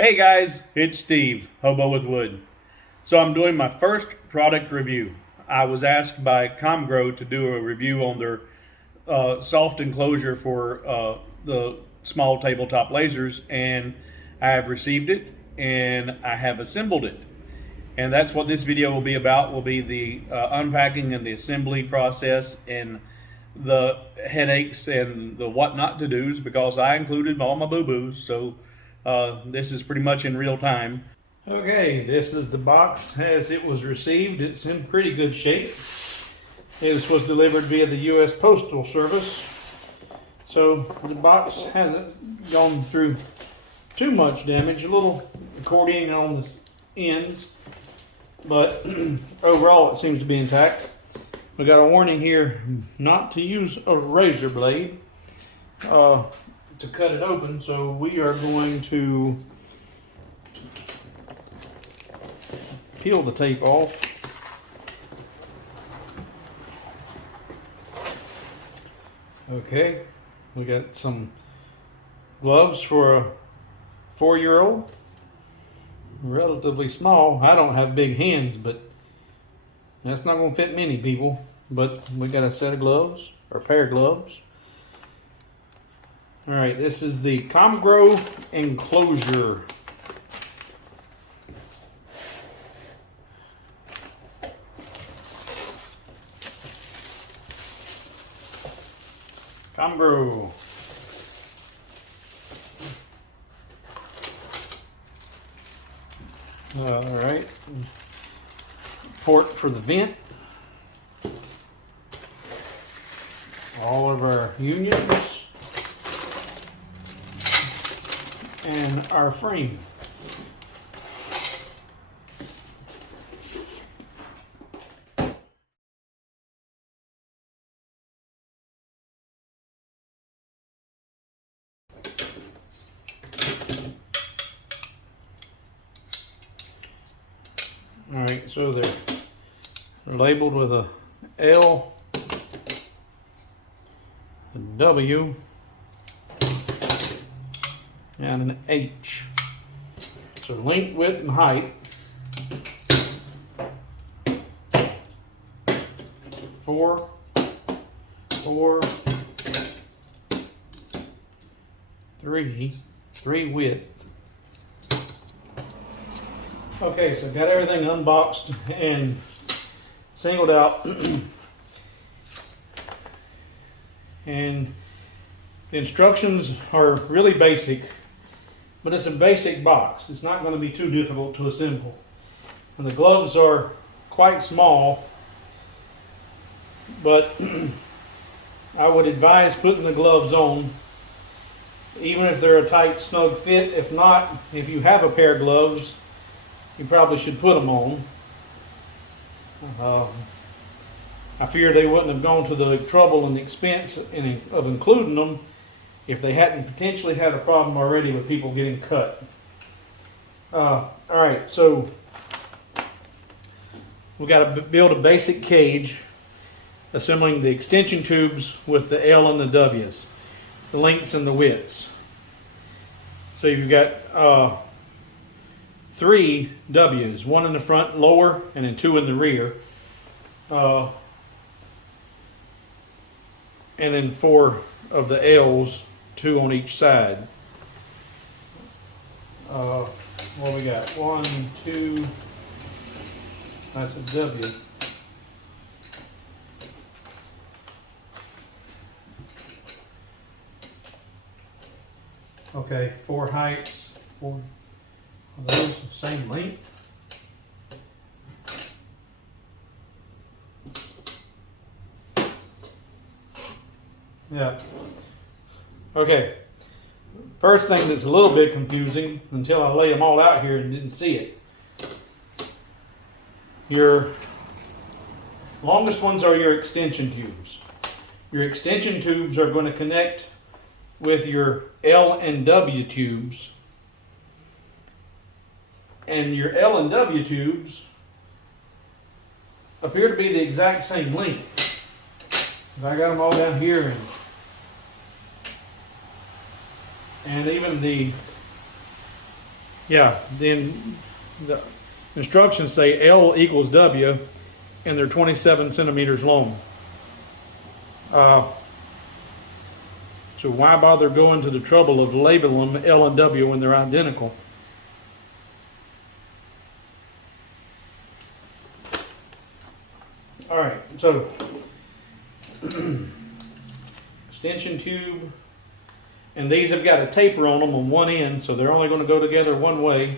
Hey guys, it's Steve, Hobo with Wood. So I'm doing my first product review. I was asked by Comgrow to do a review on their soft enclosure for the small tabletop lasers, and I have received it and I have assembled it. And that's what this video will be about, will be the unpacking and the assembly process and the headaches and the what not to do's, because I included all my boo-boos. So this is pretty much in real time. Okay, this is the box as it was received. It's in pretty good shape. This was delivered via the U.S. Postal Service. So the box hasn't gone through too much damage. A little accordioning on the ends, but overall it seems to be intact. We got a warning here not to use a razor blade to cut it open, so we are going to peel the tape off. Okay, we got some gloves for a 4-year-old. Relatively small. I don't have big hands, but that's not going to fit many people. But we got a set of gloves, or pair of gloves. All right, this is the Comgrow Enclosure. Comgrow. All right, port for the vent. All of our unions. And our frame. All right, so they're labeled with a L, a W, and an H. So length, width, and height. 4, 4, 3 width. Okay, so got everything unboxed and singled out. And the instructions are really basic, but it's a basic box. It's not going to be too difficult to assemble. And the gloves are quite small, but I would advise putting the gloves on, even if they're a tight, snug fit. If not, if you have a pair of gloves, you probably should put them on. I fear they wouldn't have gone to the trouble and the expense of including them if they hadn't potentially had a problem already with people getting cut. All right, so we've got to build a basic cage, assembling the extension tubes with the L and the W's, the lengths and the widths. So you've got 3 W's, 1 in the front lower and then 2 in the rear. And then 4 of the L's, 2 on each side. What we got? 1, 2, that's a W. Okay, 4 heights, 4 of those, same length. Yeah. Okay. First thing that's a little bit confusing, until I lay them all out here and didn't see it. Your longest ones are your extension tubes. Your extension tubes are going to connect with your L and W tubes. And your L and W tubes appear to be the exact same length. I got them all down here, and even the Yeah, then the instructions say L equals W, and they're 27 centimeters long. So why bother going to the trouble of labeling them L and W when they're identical? All right, so extension tube, and these have got a taper on them on one end, so they're only going to go together one way,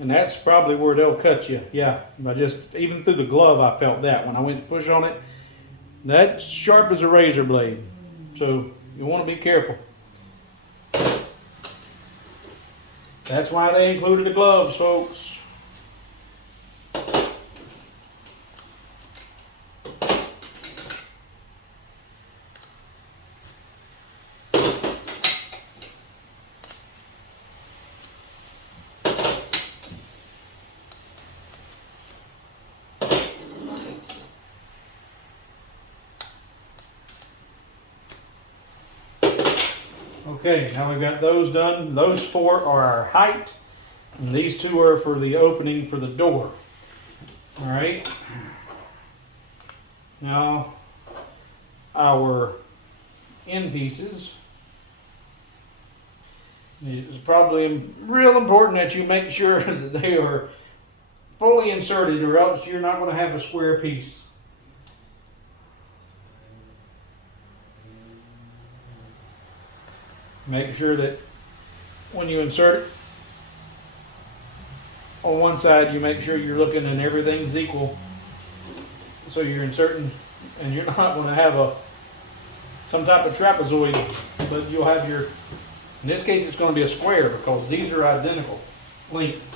and that's probably where they'll cut you. Yeah, I just, even through the glove, I felt that when I went to push on it. That's sharp as a razor blade, so you want to be careful. That's why they included the gloves, folks. Okay, now we've got those done. Those four are our height, and these two are for the opening for the door. All right. Now, our end pieces. It's probably real important that you make sure that they are fully inserted, or else you're not going to have a square piece. Make sure that when you insert it on one side, you make sure you're looking and everything's equal. So you're inserting, and you're not going to have some type of trapezoid, but you'll have your, in this case it's going to be a square because these are identical length.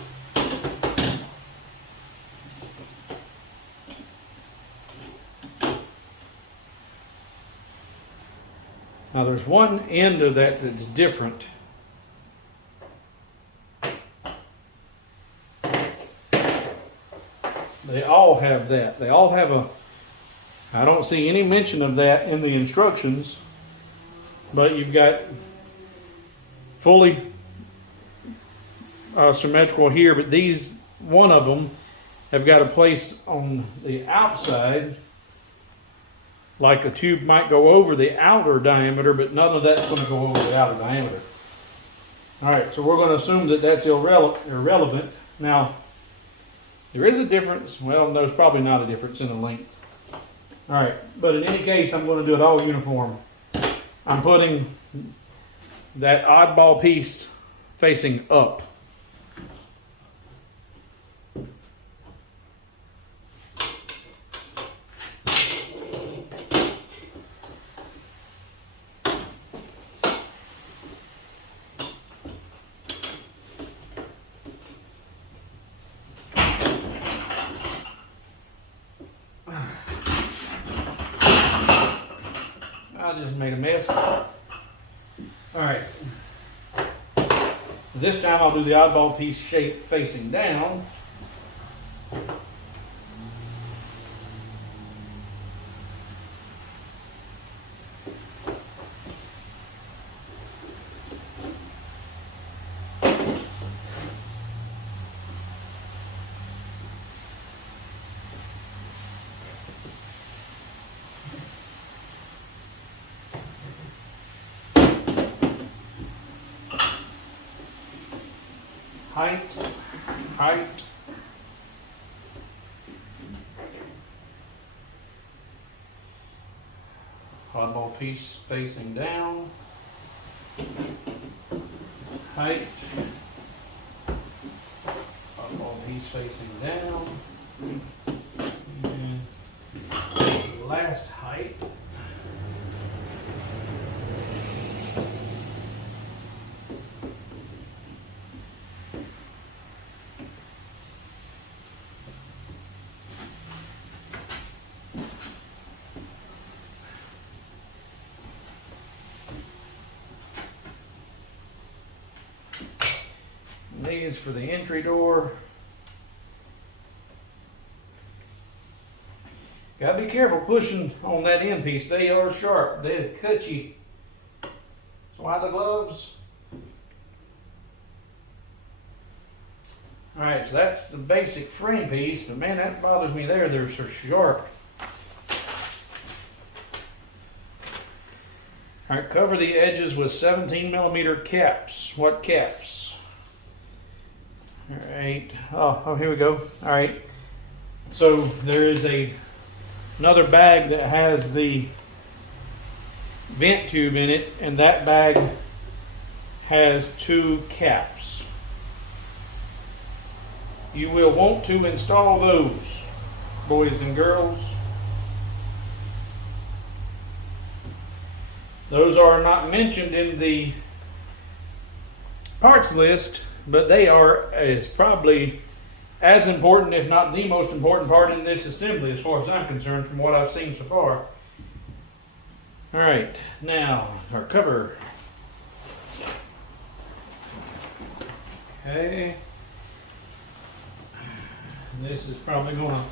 Now there's one end of that that's different. They all have that. They all have I don't see any mention of that in the instructions, but you've got fully symmetrical here, but these, one of them, have got a place on the outside, like a tube might go over the outer diameter, but none of that's going to go over the outer diameter. All right, so we're going to assume that that's irrelevant. Now, there is a difference. Well, there's probably not a difference in the length. All right, but in any case, I'm going to do it all uniform. I'm putting that oddball piece facing up. I just made a mess. All right. This time I'll do the oddball piece shape facing down. Height, oddball piece facing down, height, oddball piece facing down, and last height. These for the entry door. Gotta be careful pushing on that end piece. They are sharp. They'll cut you. So why the gloves? All right, so that's the basic frame piece, but man, that bothers me there. They're so sharp. All right, cover the edges with 17mm caps. What caps? All right. Oh, here we go. All right. So there is another bag that has the vent tube in it, and that bag has 2 caps. You will want to install those, boys and girls. Those are not mentioned in the parts list, but they are probably as important, if not the most important part in this assembly as far as I'm concerned from what I've seen so far. All right, now our cover. Okay. This is probably going to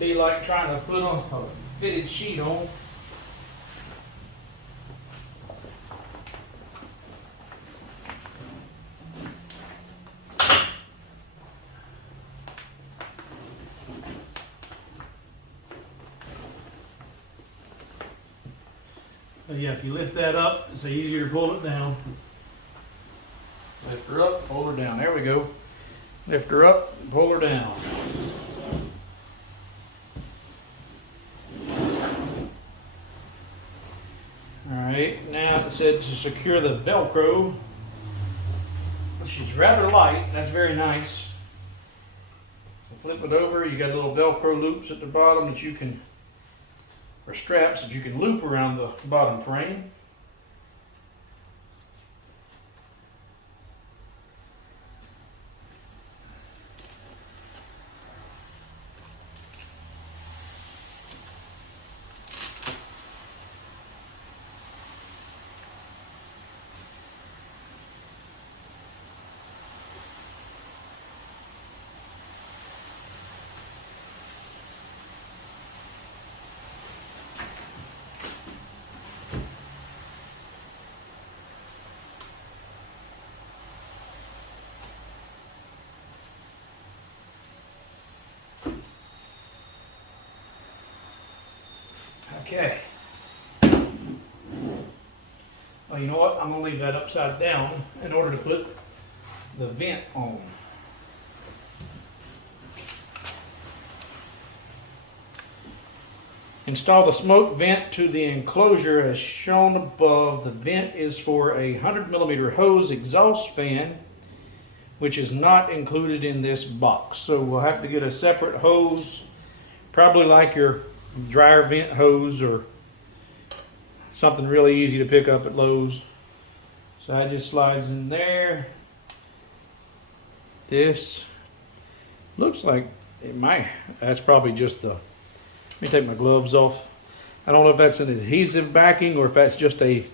be like trying to put on a fitted sheet on. So yeah, if you lift that up, it's easier to pull it down. Lift her up, pull her down. There we go. Lift her up, pull her down. Alright, now it said to secure the Velcro, which is rather light. That's very nice. So flip it over, you got little Velcro loops at the bottom that you can, or straps that you can loop around the bottom frame. Okay. Well, you know what? I'm going to leave that upside down in order to put the vent on. Install the smoke vent to the enclosure as shown above. The vent is for a 100mm hose exhaust fan, which is not included in this box. So we'll have to get a separate hose, probably like your dryer vent hose or something really easy to pick up at Lowe's. So that just slides in there. This looks like it might, that's probably just the, let me take my gloves off. I don't know if that's an adhesive backing or if that's just a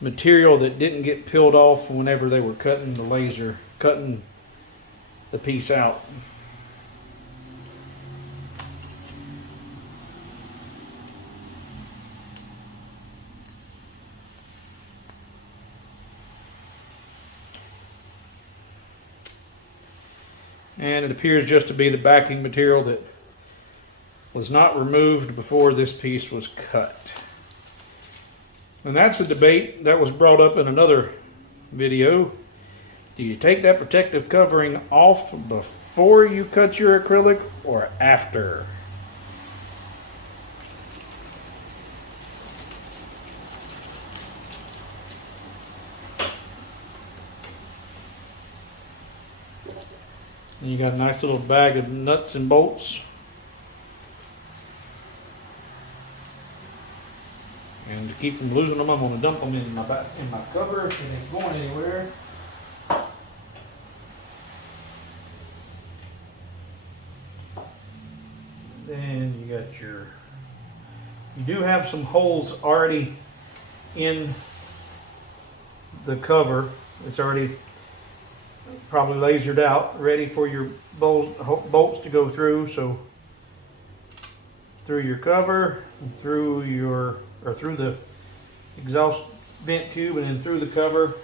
material that didn't get peeled off whenever they were cutting the laser, cutting the piece out. And it appears just to be the backing material that was not removed before this piece was cut. And that's a debate that was brought up in another video. Do you take that protective covering off before you cut your acrylic or after? And you got a nice little bag of nuts and bolts. And to keep from losing them, I'm going to dump them in my cover if they ain't going anywhere. Then you got your, you do have some holes already in the cover. It's already probably lasered out, ready for your bolts to go through. So through your cover, and through your, or through the exhaust vent tube, and then through the cover,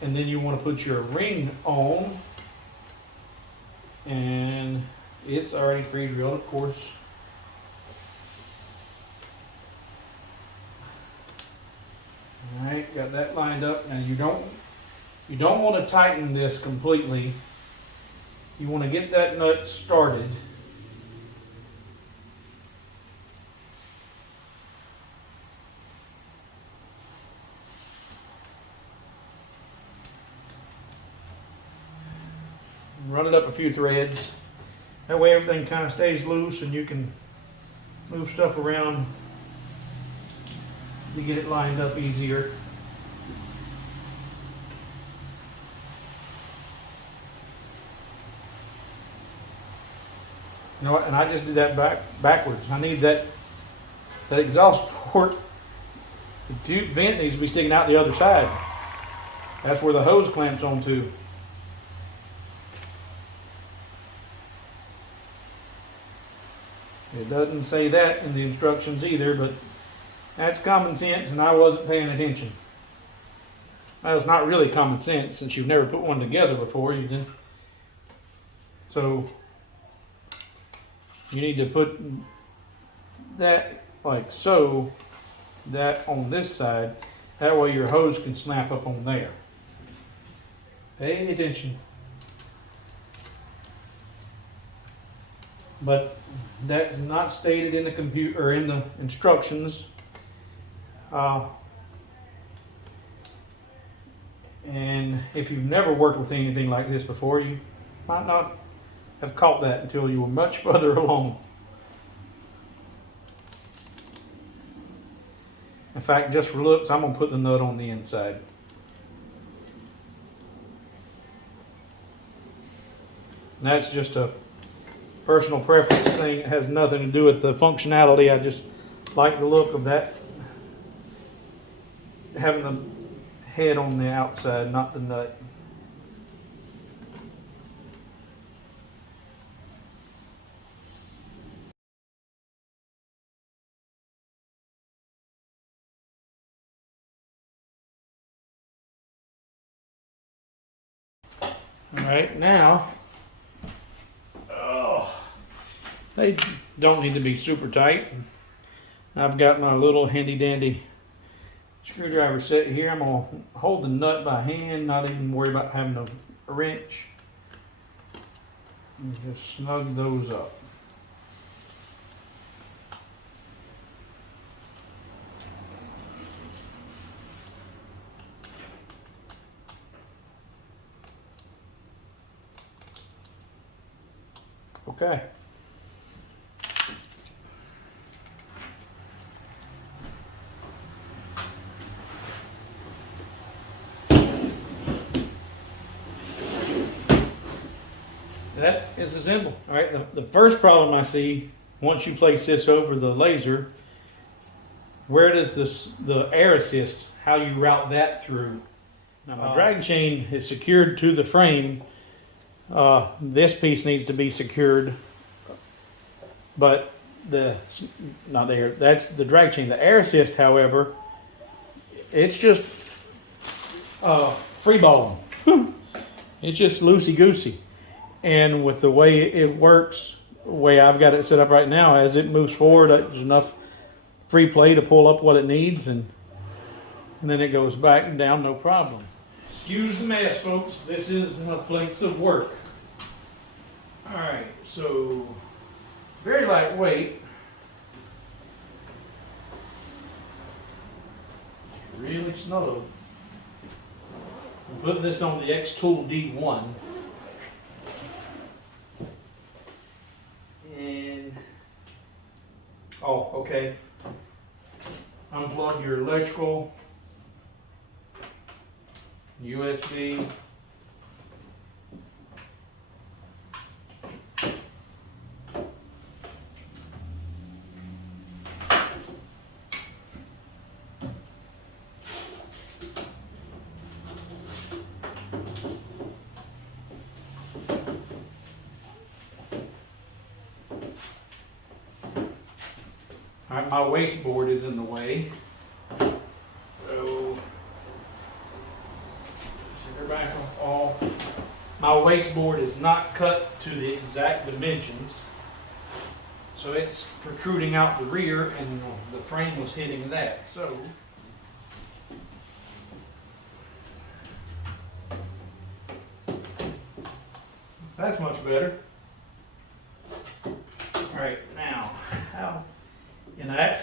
and then you want to put your ring on. and it's already pre-drilled, of course. All right, got that lined up. Now you don't want to tighten this completely. You want to get that nut started. Run it up a few threads. That way everything kind of stays loose and you can move stuff around to get it lined up easier. You know what? And I just did that backwards. I need that exhaust port. The vent needs to be sticking out the other side. That's where the hose clamps onto. It doesn't say that in the instructions either, but that's common sense, and I wasn't paying attention. Well, it's not really common sense since you've never put one together before. You did. So you need to put that like so, that on this side. That way your hose can snap up on there. Pay attention. But that's not stated in the computer or in the instructions. And if you've never worked with anything like this before, you might not have caught that until you were much further along. In fact, just for looks, I'm going to put the nut on the inside. And that's just a personal preference thing. It has nothing to do with the functionality. I just like the look of that, having the head on the outside, not the nut. All right, now, they don't need to be super tight. I've got my little handy dandy screwdriver set here. I'm going to hold the nut by hand, not even worry about having a wrench. And just snug those up. Okay. That is assembled. All right, the first problem I see, once you place this over the laser, where does the air assist, how you route that through? Now my drag chain is secured to the frame. This piece needs to be secured, but not the air, that's the drag chain. The air assist, however, it's just free balling. It's just loosey-goosey. And with the way it works, the way I've got it set up right now, as it moves forward, there's enough free play to pull up what it needs, and then it goes back and down, no problem. Excuse the mess, folks. This is a place of work. All right, so very lightweight. Really snug. I'm putting this on the X-Tool D1. And, oh, okay. Unplug your electrical, USB. All right, my wasteboard is in the way, so they're back off all my wasteboard is not cut to the exact dimensions. So it's protruding out the rear and the frame was hitting that. So that's much better. All right, now, that's,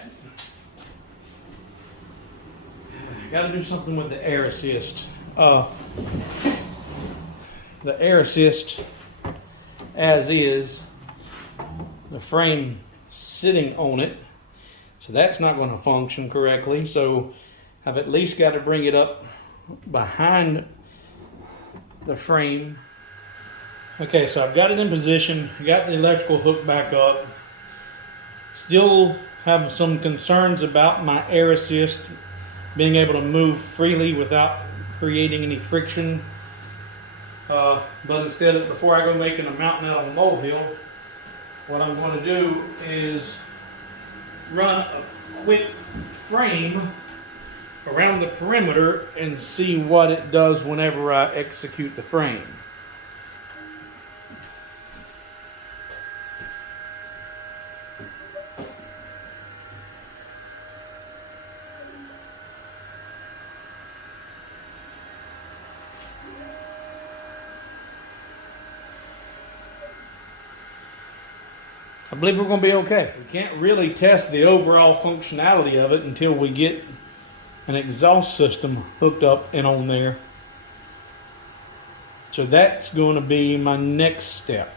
got to do something with the air assist. The air assist, as is, the frame sitting on it, so that's not going to function correctly. So I've at least got to bring it up behind the frame. Okay, so I've got it in position, got the electrical hook back up. Still have some concerns about my air assist being able to move freely without creating any friction. But instead, before I go making a mountain out of a molehill, what I'm going to do is run a quick frame around the perimeter and see what it does whenever I execute the frame. I believe we're going to be okay. We can't really test the overall functionality of it until we get an exhaust system hooked up and on there. So that's going to be my next step.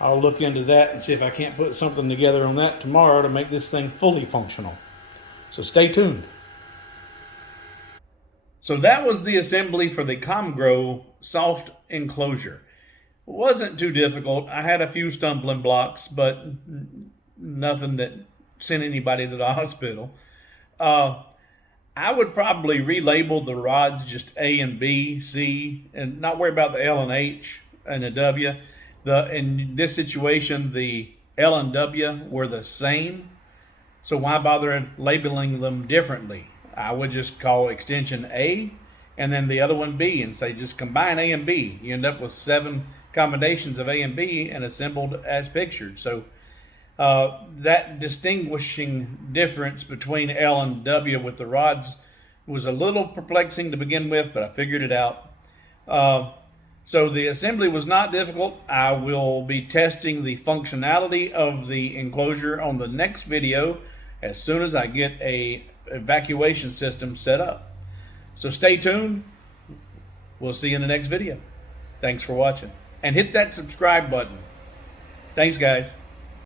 I'll look into that and see if I can't put something together on that tomorrow to make this thing fully functional. So stay tuned. So that was the assembly for the Comgrow soft enclosure. It wasn't too difficult. I had a few stumbling blocks, but nothing that sent anybody to the hospital. I would probably relabel the rods just A and B, C, and not worry about the L and H and the W. In this situation, the L and W were the same, so why bother labeling them differently? I would just call extension A and then the other one B and say just combine A and B. You end up with 7 combinations of A and B and assembled as pictured. So that distinguishing difference between L and W with the rods was a little perplexing to begin with, but I figured it out. So the assembly was not difficult. I will be testing the functionality of the enclosure on the next video as soon as I get a evacuation system set up. So stay tuned. We'll see you in the next video. Thanks for watching. And hit that subscribe button. Thanks, guys.